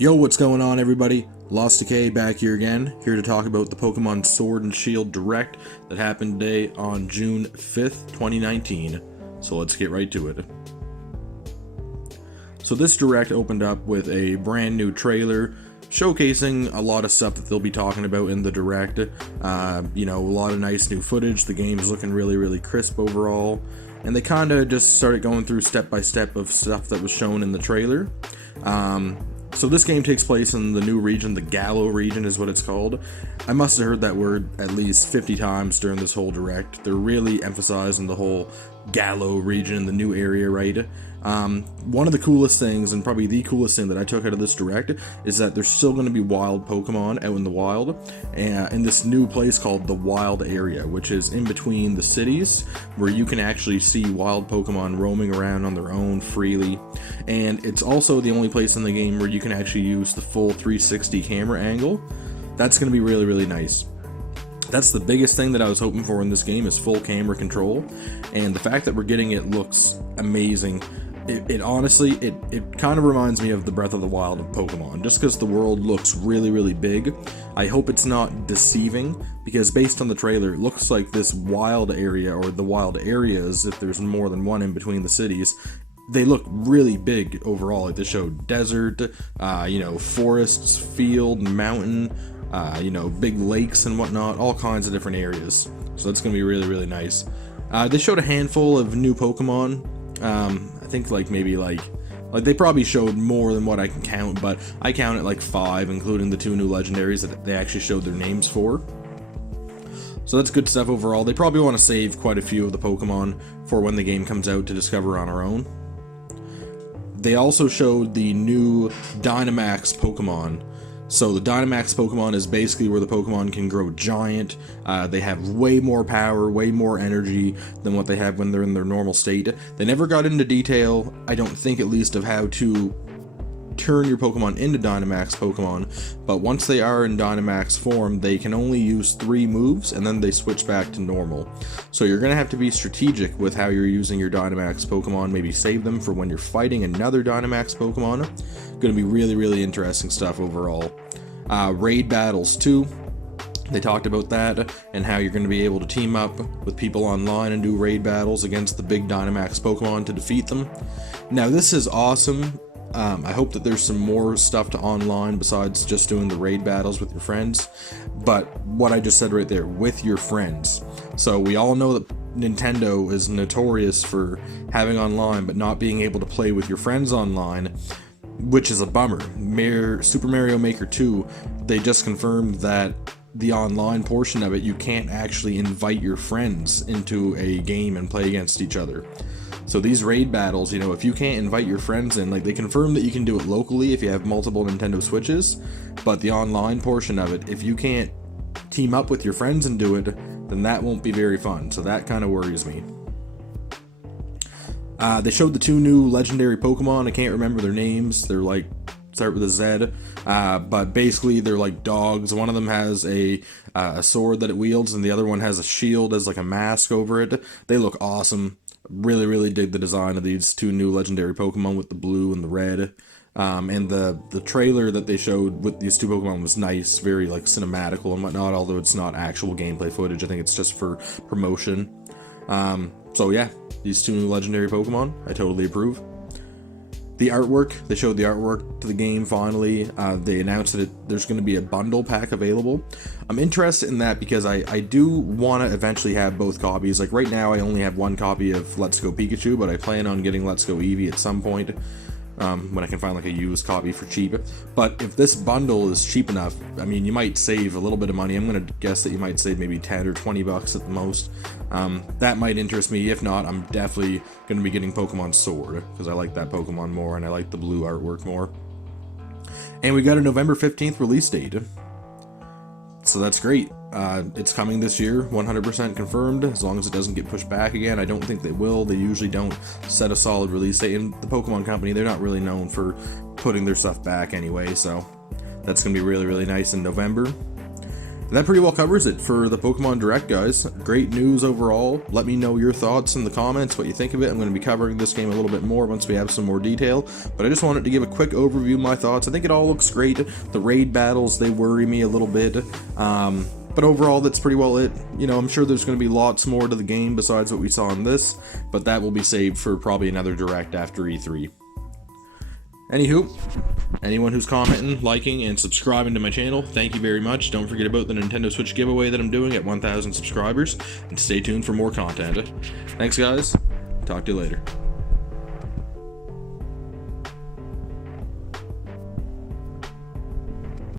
Yo, what's going on, everybody? Lost Decay back here again, here to talk about the Pokemon Sword and Shield Direct that happened today on June 5th, 2019. So let's get right to it. So this Direct opened up with a brand new trailer showcasing a lot of stuff that they'll be talking about in the Direct. A lot of nice new footage. The game's looking really crisp overall. And they kind of just started going through step by step of stuff that was shown in the trailer. So this game takes place in the new region, the Gallo region is what it's called. I must have heard that word at least 50 times during this whole Direct. They're really emphasizing the whole Gallo region, the new area, right? One of the coolest things, and probably the coolest thing that I took out of this Direct, is that there's still going to be wild Pokemon out in the wild, in this new place called the Wild Area, which is in between the cities, where you can actually see wild Pokemon roaming around on their own freely. And it's also the only place in the game where you can actually use the full 360 camera angle. That's going to be really nice. That's the biggest thing that I was hoping for in this game, is full camera control, and the fact that we're getting it looks amazing. It honestly, it kind of reminds me of the Breath of the Wild of Pokemon, just because the world looks really big. I hope it's not deceiving, because based on the trailer, it looks like this wild area, or the wild areas, if there's more than one in between the cities, they look really big overall. Like they showed desert, forests, field, mountain, big lakes and whatnot, all kinds of different areas. So that's going to be really nice. They showed a handful of new Pokemon. I think maybe they probably showed more than what I can count, but I counted like 5, including the 2 new legendaries that they actually showed their names for. So that's good stuff overall. They probably want to save quite a few of the Pokemon for when the game comes out to discover on our own. They also showed the new Dynamax Pokemon. So the Dynamax Pokemon is basically where the Pokemon can grow giant. They have way more power, way more energy than what they have when they're in their normal state. They never got into detail, I don't think at least, of how to turn your Pokemon into Dynamax Pokemon, but once they are in Dynamax form, they can only use 3 moves and then they switch back to normal. So you're going to have to be strategic with how you're using your Dynamax Pokemon, maybe save them for when you're fighting another Dynamax Pokemon. Going to be really interesting stuff overall. Raid battles too. They talked about that, and how you're going to be able to team up with people online and do raid battles against the big Dynamax Pokemon to defeat them. Now this is awesome. I hope that there's some more stuff to online besides just doing the raid battles with your friends, but what I just said right there, with your friends. So we all know that Nintendo is notorious for having online but not being able to play with your friends online, which is a bummer. Super Mario Maker 2, they just confirmed that the online portion of it, you can't actually invite your friends into a game and play against each other. So these raid battles, if you can't invite your friends in, they confirm that you can do it locally if you have multiple Nintendo Switches, but the online portion of it, if you can't team up with your friends and do it, then that won't be very fun. So that kind of worries me. They showed the 2 new legendary Pokemon. I can't remember their names. They're start with a Z, but basically they're like dogs. One of them has a sword that it wields, and the other one has a shield as a mask over it. They look awesome. Really dig the design of these 2 new legendary Pokemon with the blue and the red. And the trailer that they showed with these 2 Pokemon was nice, very cinematical and whatnot, although it's not actual gameplay footage. I think it's just for promotion. So yeah, these 2 new legendary Pokemon, I totally approve. The artwork, they showed the artwork to the game finally. They announced that there's going to be a bundle pack available. I'm interested in that because I do want to eventually have both copies. Right now I only have 1 copy of Let's Go Pikachu, but I plan on getting Let's Go Eevee at some point. When I can find a used copy for cheap. But if this bundle is cheap enough, I mean, you might save a little bit of money. I'm going to guess that you might save maybe 10 or 20 bucks at the most. That might interest me. If not, I'm definitely going to be getting Pokemon Sword, because I like that Pokemon more and I like the blue artwork more. And we got a November 15th release date. So that's great. It's coming this year, 100% confirmed, as long as it doesn't get pushed back again. I don't think they will. They usually don't set a solid release date. And the Pokemon Company, they're not really known for putting their stuff back anyway, so that's going to be really nice in November. And that pretty well covers it for the Pokemon Direct, guys. Great news overall. Let me know your thoughts in the comments, what you think of it. I'm going to be covering this game a little bit more once we have some more detail, but I just wanted to give a quick overview of my thoughts. I think it all looks great. The raid battles, they worry me a little bit, but overall, that's pretty well it. You know, I'm sure there's going to be lots more to the game besides what we saw in this, but that will be saved for probably another Direct after E3. Anywho, anyone who's commenting, liking, and subscribing to my channel, thank you very much. Don't forget about the Nintendo Switch giveaway that I'm doing at 1,000 subscribers, and stay tuned for more content. Thanks, guys. Talk to you later.